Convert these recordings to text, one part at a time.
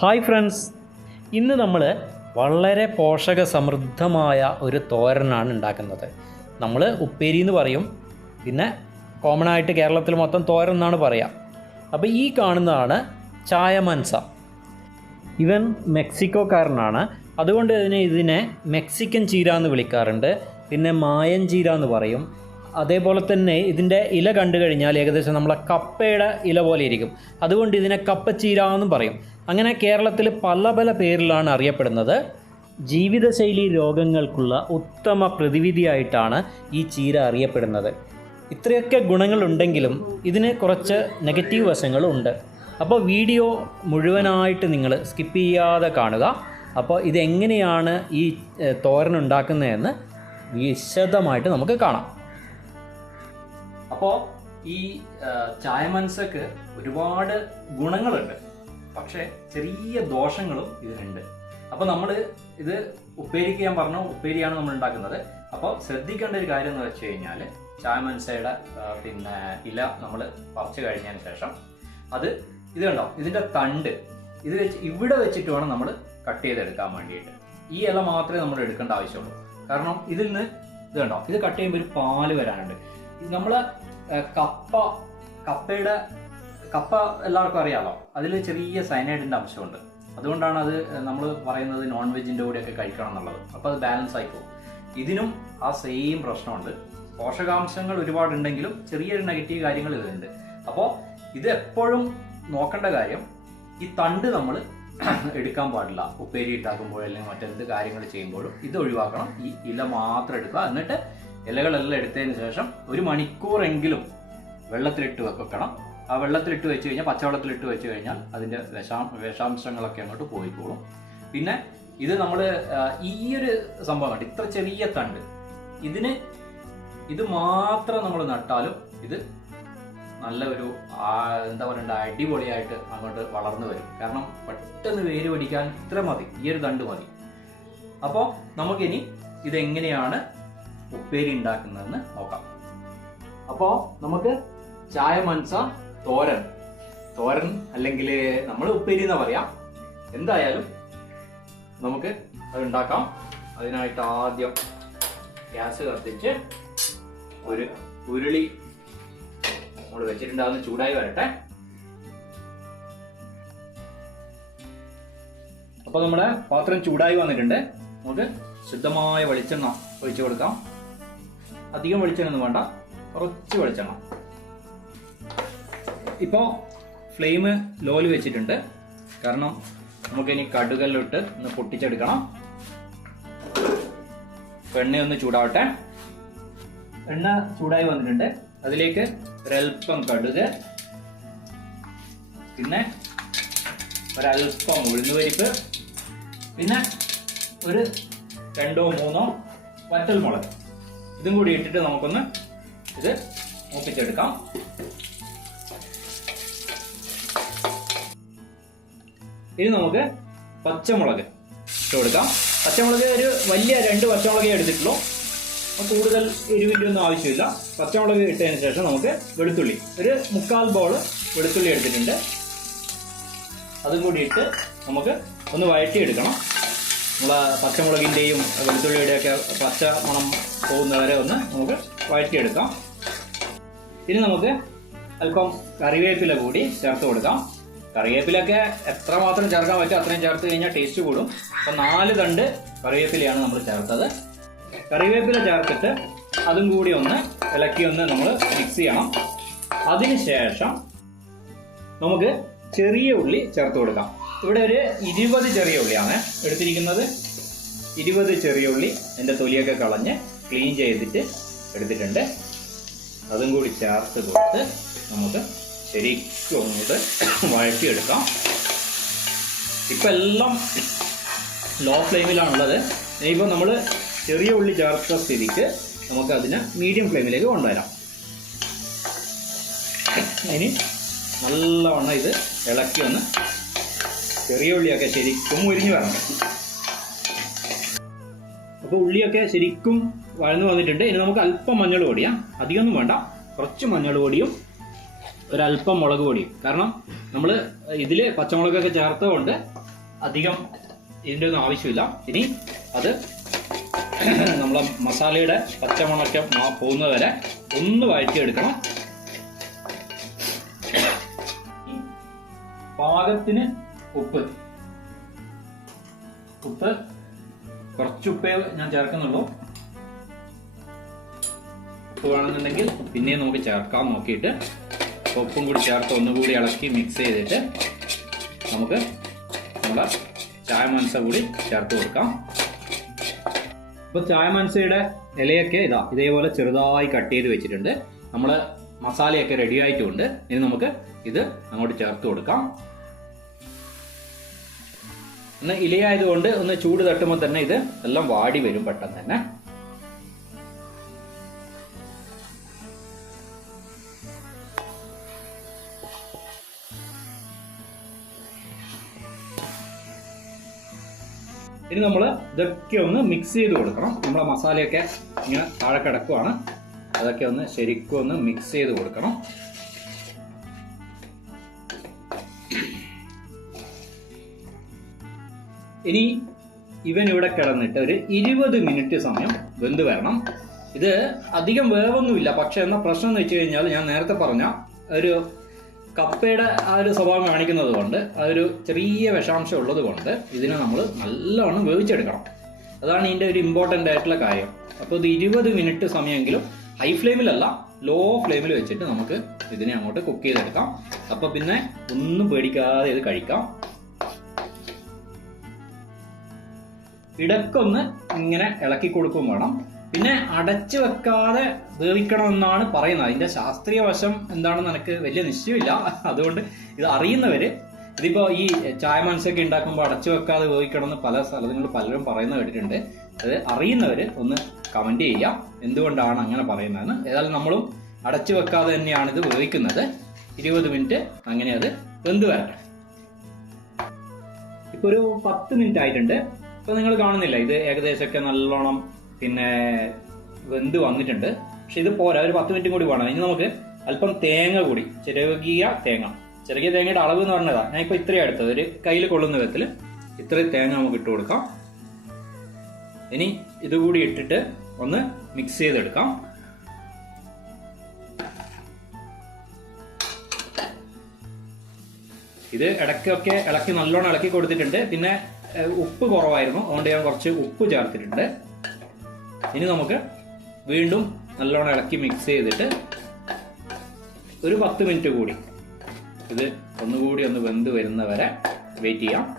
Hi friends. ഇന്ന് നമ്മൾ വളരെ പോഷക സമൃദ്ധമായ ഒരു തോരനാണ് ഉണ്ടാക്കുന്നത്. നമ്മൾ ഉപ്പേരി എന്ന് പറയും. പിന്നെ കോമൺ ആയിട്ട് കേരളത്തിൽ മൊത്തം തോരൻ എന്നാണ് പറയുക അപ്പോൾ ഈ കാണുന്നതാണ് ചായമൻസ ഇവൻ മെക്സിക്കോക്കാരനാണ്. അതുകൊണ്ട് തന്നെ ഇതിനെ മെക്സിക്കൻ ചീര എന്ന് വിളിക്കാറുണ്ട്. പിന്നെ മായൻ ചീര എന്ന് പറയും. അതേപോലെ തന്നെ ഇതിന്റെ ഇല കണ്ടു കഴിഞ്ഞാൽ ഏകദേശം നമ്മളെ കപ്പയുടെ ഇല പോലെ ഇരിക്കും. അതുകൊണ്ട് ഇതിനെ കപ്പച്ചീര എന്നും പറയും. അങ്ങനെ കേരളത്തിൽ പല പല പേരിലാണ് അറിയപ്പെടുന്നത്. ജീവിതശൈലി രോഗങ്ങൾക്കുള്ള ഉത്തമ പ്രതിവിധിയായിട്ടാണ് ഈ ചീര അറിയപ്പെടുന്നത്. ഇത്രയൊക്കെ ഗുണങ്ങളുണ്ടെങ്കിലും ഇതിന് കുറച്ച് നെഗറ്റീവ് വശങ്ങളും ഉണ്ട്. അപ്പോൾ വീഡിയോ മുഴുവനായിട്ട് നിങ്ങൾ സ്കിപ്പ് ചെയ്യാതെ കാണുക. അപ്പോൾ ഇതെങ്ങനെയാണ് ഈ തോരൻ ഉണ്ടാക്കുന്നതെന്ന് വിശദമായിട്ട് നമുക്ക് കാണാം. അപ്പോൾ ഈ ചായ മനസ്സക്ക് ഒരുപാട് ഗുണങ്ങളുണ്ട്. പക്ഷെ ചെറിയ ദോഷങ്ങളും ഇതിനുണ്ട്. അപ്പോൾ നമ്മൾ ഇത് ഉപ്പേരിക്ക് ഞാൻ പറഞ്ഞു ഉപ്പേരിയാണ് നമ്മൾ ഉണ്ടാക്കുന്നത്. അപ്പോൾ ശ്രദ്ധിക്കേണ്ട ഒരു കാര്യം എന്ന് വെച്ച് കഴിഞ്ഞാൽ ചായ മനസ്സയുടെ പിന്നെ ഇല നമ്മൾ പറിച്ചു കഴിഞ്ഞതിന് ശേഷം അത് ഇത് കണ്ടോ? ഇതിന്റെ തണ്ട്. ഇത് വെച്ച് ഇവിടെ വെച്ചിട്ട് വേണം നമ്മൾ കട്ട് ചെയ്തെടുക്കാൻ വേണ്ടിയിട്ട്. ഈ ഇല മാത്രമേ നമ്മൾ എടുക്കേണ്ട ആവശ്യമുള്ളൂ. കാരണം ഇതിൽ നിന്ന് ഇത് കണ്ടോ? ഇത് കട്ട് ചെയ്യുമ്പോൾ ഒരു പാൽ വരാനുണ്ട്. ഇത് നമ്മൾ കപ്പ കപ്പയുടെ കപ്പ എല്ലാവർക്കും അറിയാമോ അതിൽ ചെറിയ സൈനൈഡിന്റെ അംശമുണ്ട്. അതുകൊണ്ടാണ് അത് നമ്മൾ പറയുന്നത് നോൺ വെജിന്റെ കൂടെയൊക്കെ കഴിക്കണം എന്നുള്ളത്. അപ്പോൾ അത് ബാലൻസ് ആയിപ്പോകും ഇതിനും ആ സെയിം പ്രശ്നമുണ്ട്. പോഷകാംശങ്ങൾ ഒരുപാടുണ്ടെങ്കിലും ചെറിയൊരു നെഗറ്റീവ് കാര്യങ്ങൾ ഇതിലുണ്ട്. അപ്പോൾ ഇത് എപ്പോഴും നോക്കേണ്ട കാര്യം ഈ തണ്ട് നമ്മൾ എടുക്കാൻ പാടില്ല. ഉപ്പേരി ഉണ്ടാക്കുമ്പോൾ അല്ലെങ്കിൽ മറ്റെന്ത് കാര്യങ്ങൾ ചെയ്യുമ്പോഴും ഇത് ഒഴിവാക്കണം. ഈ ഇല മാത്രം എടുക്കുക. എന്നിട്ട് ഇലകളെല്ലാം എടുത്തതിന് ശേഷം ഒരു മണിക്കൂറെങ്കിലും വെള്ളത്തിലിട്ട് വെക്കണം. ആ വെള്ളത്തിലിട്ട് വെച്ച് കഴിഞ്ഞാൽ പച്ചവെള്ളത്തിലിട്ട് വെച്ച് കഴിഞ്ഞാൽ അതിന്റെ വിഷാം വിഷാംശങ്ങളൊക്കെ അങ്ങോട്ട് പോയിക്കോളും. പിന്നെ ഇത് നമ്മൾ ഈ ഒരു സംഭവം കണ്ട് ഇത്ര ചെറിയ തണ്ട് ഇതിന് ഇത് മാത്രം നമ്മൾ നട്ടാലും ഇത് നല്ല ഒരു എന്താ പറയണ്ട അടിപൊളിയായിട്ട് അങ്ങോട്ട് വളർന്നു വരും. കാരണം പെട്ടെന്ന് വേര് പിടിക്കാൻ ഇത്ര മതി ഈ ഒരു തണ്ട് മതി. അപ്പോൾ നമുക്കിനി ഇതെങ്ങനെയാണ് ഉപ്പേരി ഉണ്ടാക്കുന്നതെന്ന് നോക്കാം. അപ്പോൾ നമുക്ക് ചായ മൻസ തോരൻ. തോരൻ അല്ലെങ്കിൽ നമ്മൾ ഉപ്പേരി എന്ന് പറയാം. എന്തായാലും നമുക്ക് അത് ഉണ്ടാക്കാം. അതിനായിട്ട് ആദ്യം ഗ്യാസ് കത്തിച്ച് ഒരു ഉരുളി നമ്മൾ വെച്ചിട്ടുണ്ടാകുന്ന ചൂടായി വരട്ടെ. അപ്പൊ നമ്മുടെ പാത്രം ചൂടായി വന്നിട്ടുണ്ട്. നമുക്ക് ശുദ്ധമായ വെളിച്ചെണ്ണ ഒഴിച്ചു കൊടുക്കാം. അധികം വെളിച്ചെണ്ണ വേണ്ട. കുറച്ച് വെളിച്ചെണ്ണ. ഇപ്പോൾ ഫ്ലെയിം ലോയിൽ വെച്ചിട്ടുണ്ട്. കാരണം നമുക്കിനി കടുകല്ലിട്ട് ഒന്ന് പൊട്ടിച്ചെടുക്കണം. ഒന്ന് ചൂടാവട്ടെ. എണ്ണ ചൂടായി വന്നിട്ടുണ്ട്. അതിലേക്ക് ഒരൽപ്പം കടുക്. പിന്നെ ഒരൽപ്പം ഉഴുന്നുപരിപ്പ് പിന്നെ ഒരു രണ്ടോ മൂന്നോ വറ്റൽ മുളക് ഇതും കൂടി ഇട്ടിട്ട് നമുക്കൊന്ന് ഇത് മൂപ്പിച്ചെടുക്കാം. ഇനി നമുക്ക് പച്ചമുളക് ഇട്ട് കൊടുക്കാം പച്ചമുളക് ഒരു വലിയ രണ്ട് പച്ചമുളകേ എടുത്തിട്ടുള്ളൂ. കൂടുതൽ എരിവിന്റെ ഒന്നും ആവശ്യമില്ല. പച്ചമുളക് ഇട്ടതിന് ശേഷം നമുക്ക് വെളുത്തുള്ളി ഒരു മുക്കാൽ ബോൾ വെളുത്തുള്ളി എടുത്തിട്ടുണ്ട്. അതും കൂടി ഇട്ട് നമുക്ക് ഒന്ന് വഴറ്റിയെടുക്കണം. നമ്മൾ പച്ചമുളകിന്റെയും വെളുത്തുള്ളിയുടെയൊക്കെ പച്ച മണം പോകുന്നവരെ ഒന്ന് നമുക്ക് വഴറ്റിയെടുക്കാം. ഇനി നമുക്ക് അല്പം കറിവേപ്പില കൂടി ചേർത്ത് കൊടുക്കാം. കറിവേപ്പിലൊക്കെ എത്രമാത്രം ചേർക്കാൻ പറ്റുമോ അത്രയും ചേർത്ത് കഴിഞ്ഞാൽ ടേസ്റ്റ് കൂടും. അപ്പം നാല് തണ്ട് കറിവേപ്പിലയാണ് നമ്മൾ ചേർത്തത്. കറിവേപ്പില ചേർത്തിട്ട് അതും കൂടി ഒന്ന് ഇളക്കി ഒന്ന് നമ്മൾ മിക്സ് ചെയ്യണം. അതിനുശേഷം നമുക്ക് ചെറിയ ഉള്ളി ചേർത്ത് കൊടുക്കാം. ഇവിടെ ഒരു ഇരുപത് ചെറിയ ഉള്ളിയാണ് എടുത്തിരിക്കുന്നത്. ഇരുപത് ചെറിയ ഉള്ളി എന്റെ തൊലിയൊക്കെ കളഞ്ഞ് ക്ലീൻ ചെയ്തിട്ട് എടുത്തിട്ടുണ്ട്. അതും കൂടി ചേർത്ത് കൊടുത്ത് നമുക്ക് ശരിക്കും അങ്ങോട്ട് വഴറ്റിയെടുക്കാം. ഇപ്പം എല്ലാം ലോ ഫ്ലെയിമിലാണുള്ളത് ഇനിയിപ്പോൾ നമ്മൾ ചെറിയ ഉള്ളി ചേർത്ത സ്ഥിതിക്ക് നമുക്ക് അതിനെ മീഡിയം ഫ്ലെയിമിലേക്ക് കൊണ്ടുവരാം. ഇനി നല്ലവണ്ണം ഇത് ഇളക്കി ഒന്ന് ചെറിയ ഉള്ളിയൊക്കെ ശരിക്കും ഉരിഞ്ഞു വരണം. അപ്പോൾ ഉള്ളിയൊക്കെ ശരിക്കും വഴന്നു വന്നിട്ടുണ്ട്. ഇനി നമുക്ക് അല്പം മഞ്ഞൾ പൊടിയാം. അധികമൊന്നും വേണ്ട. കുറച്ച് മഞ്ഞൾ പൊടിയും ഒരല്പം മുളക് പൊടിയും. കാരണം നമ്മൾ ഇതിൽ പച്ചമുളകൊക്കെ ചേർത്തതുകൊണ്ട് അധികം ഇതിന്റെ ഒന്നും ആവശ്യമില്ല. ഇനി അത് നമ്മളെ മസാലയുടെ പച്ചമണക്കം പോകുന്നത് വരെ ഒന്ന് വഴറ്റിയെടുക്കണം. പാകത്തിന് ഉപ്പ്. ഉപ്പ്. കുറച്ച് ഉപ്പേ ഞാൻ ചേർക്കുന്നുള്ളൂ. ഉപ്പ് വേണമെന്നുണ്ടെങ്കിൽ പിന്നെയും നമുക്ക് ചേർക്കാം നോക്കിയിട്ട്. ഉപ്പും കൂടി ചേർത്ത് ഒന്നുകൂടി ഇളക്കി മിക്സ് ചെയ്തിട്ട് നമുക്ക് നമ്മുടെ ചായ മനസ കൂടി ചേർത്ത് കൊടുക്കാം. ഇപ്പോൾ ചായ മനസയുടെ ഇലയൊക്കെ ഇതാ ഇതേപോലെ ചെറുതായി കട്ട് ചെയ്ത് വെച്ചിട്ടുണ്ട്. നമ്മൾ മസാലയൊക്കെ റെഡി ആയിട്ടുണ്ട്. ഇനി നമുക്ക് ഇത് അങ്ങോട്ട് ചേർത്ത് കൊടുക്കാം. ഒന്ന് ഇലയായതുകൊണ്ട് ഒന്ന് ചൂട് തട്ടുമ്പോൾ തന്നെ ഇത് എല്ലാം വാടി വരും പെട്ടെന്ന് തന്നെ. ഇനി നമ്മൾ ഇതൊക്കെ ഒന്ന് മിക്സ് ചെയ്ത് കൊടുക്കണം. നമ്മളെ മസാലയൊക്കെ ഇങ്ങനെ താഴെ കിടക്കുവാണ്. അതൊക്കെ ഒന്ന് ശരിക്കും ഒന്ന് മിക്സ് ചെയ്ത് കൊടുക്കണം. ഇനി ഇവൻ ഇവിടെ കിടന്നിട്ട് ഒരു ഇരുപത് മിനിറ്റ് സമയം വെന്ത് വരണം. ഇത് അധികം വേവൊന്നുമില്ല പക്ഷെ എന്നാ പ്രശ്നം എന്ന് വെച്ച് കഴിഞ്ഞാൽ ഞാൻ നേരത്തെ പറഞ്ഞ ഒരു കപ്പയുടെ ആ ഒരു സ്വഭാവം കാണിക്കുന്നത് കൊണ്ട് ആ ഒരു ചെറിയ വിഷാംശം ഉള്ളത് കൊണ്ട് ഇതിനെ നമ്മൾ നല്ലവണ്ണം വേവിച്ചെടുക്കണം. അതാണ് ഇതിന്റെ ഒരു ഇമ്പോർട്ടന്റ് ആയിട്ടുള്ള കാര്യം. അപ്പോൾ ഇത് ഇരുപത് മിനിറ്റ് സമയമെങ്കിലും ഹൈ ഫ്ലെയിമിലല്ല ലോ ഫ്ലെയിമിൽ വെച്ചിട്ട് നമുക്ക് ഇതിനെ അങ്ങോട്ട് കുക്ക് ചെയ്തെടുക്കാം. അപ്പോൾ പിന്നെ ഒന്നും പേടിക്കാതെ ഇത് കഴിക്കാം. ഇടക്കൊന്ന് ഇങ്ങനെ ഇളക്കി കൊടുക്കും വേണം. പിന്നെ അടച്ചു വെക്കാതെ വേവിക്കണമെന്നാണ് പറയുന്നത്. അതിന്റെ ശാസ്ത്രീയ വശം എന്താണെന്ന് എനിക്ക് വലിയ നിശ്ചയമില്ല. അതുകൊണ്ട് ഇത് അറിയുന്നവര് ഇതിപ്പോ ഈ ചായ മനസ്സൊക്കെ ഉണ്ടാക്കുമ്പോൾ അടച്ചു വെക്കാതെ വേവിക്കണമെന്ന് പല സ്ഥലങ്ങളിൽ പലരും പറയുന്ന കേട്ടിട്ടുണ്ട്. അത് അറിയുന്നവര് ഒന്ന് കമന്റ് ചെയ്യാം എന്തുകൊണ്ടാണ് അങ്ങനെ പറയുന്നതെന്ന്. ഏതായാലും നമ്മളും അടച്ചു വെക്കാതെ തന്നെയാണ് ഇത് വേവിക്കുന്നത്. ഇരുപത് മിനിറ്റ് അങ്ങനെ അത് വെന്ത് വരട്ടെ ഇപ്പൊ ഒരു പത്ത് മിനിറ്റ് ആയിട്ടുണ്ട്. ഇപ്പൊ നിങ്ങൾ കാണുന്നില്ല. ഇത് ഏകദേശമൊക്കെ നല്ലോണം പിന്നെ വെന്ത് വന്നിട്ടുണ്ട്. പക്ഷെ ഇത് പോരാ. ഒരു പത്ത് മിനിറ്റും കൂടി വേണം. ഇനി നമുക്ക് അല്പം തേങ്ങ കൂടി. ചെറുകിയ തേങ്ങ. ചെറുകിയ തേങ്ങയുടെ അളവ് എന്ന് പറഞ്ഞതാ. ഞാൻ ഇപ്പൊ ഇത്രയും എടുത്തത്. ഒരു കയ്യിൽ കൊള്ളുന്ന വിധത്തിൽ ഇത്രയും തേങ്ങ നമുക്ക് ഇട്ട് കൊടുക്കാം. ഇനി ഇതുകൂടി ഇട്ടിട്ട് ഒന്ന് മിക്സ് ചെയ്തെടുക്കാം. ഇത് ഇടയ്ക്കൊക്കെ ഇളക്കി നല്ലോണം ഇളക്കി കൊടുത്തിട്ടുണ്ട്. പിന്നെ ഉപ്പ് കുറവായിരുന്നു. അതുകൊണ്ട് ഞാൻ കുറച്ച് ഉപ്പ് ചേർത്തിട്ടുണ്ട്. ഇനി നമുക്ക് വീണ്ടും നല്ലോണം ഇളക്കി മിക്സ് ചെയ്തിട്ട് ഒരു പത്ത് മിനിറ്റ് കൂടി ഇത് ഒന്നുകൂടി ഒന്ന് വെന്ത് വരുന്നവരെ വെയിറ്റ് ചെയ്യാം.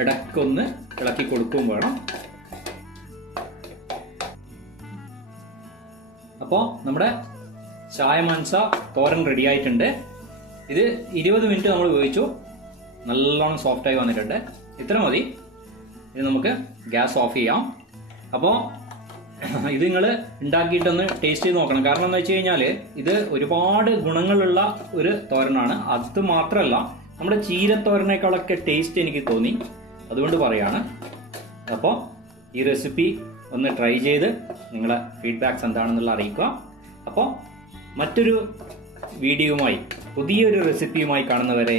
ഇടയ്ക്കൊന്ന് ഇളക്കി കൊടുക്കും വേണം. അപ്പോൾ നമ്മുടെ ചായ മൻസ തോരൻ റെഡി ആയിട്ടുണ്ട്. ഇത് ഇരുപത് മിനിറ്റ് നമ്മൾ ഉപയോഗിച്ചു. നല്ലോണം സോഫ്റ്റായി വന്നിട്ടുണ്ട്. ഇത്ര മതി. ഇത് നമുക്ക് ഗ്യാസ് ഓഫ് ചെയ്യാം. അപ്പോൾ ഇത് നിങ്ങൾ ഉണ്ടാക്കിയിട്ടൊന്ന് ടേസ്റ്റ് ചെയ്ത് നോക്കണം. കാരണം എന്താ വെച്ച് കഴിഞ്ഞാൽ ഇത് ഒരുപാട് ഗുണങ്ങളുള്ള ഒരു തോരനാണ്. അത് മാത്രമല്ല നമ്മുടെ ചീരത്തോരനേക്കാളൊക്കെ ടേസ്റ്റ് എനിക്ക് തോന്നി. അതുകൊണ്ട് പറയാണ്. അപ്പോൾ ഈ റെസിപ്പി ഒന്ന് ട്രൈ ചെയ്ത് നിങ്ങളെ ഫീഡ്ബാക്ക്സ് എന്താണെന്നുള്ള അറിയിക്കുക. അപ്പോൾ മറ്റൊരു വീഡിയോയുമായി പുതിയൊരു റെസിപ്പിയുമായി കാണുന്നവരെ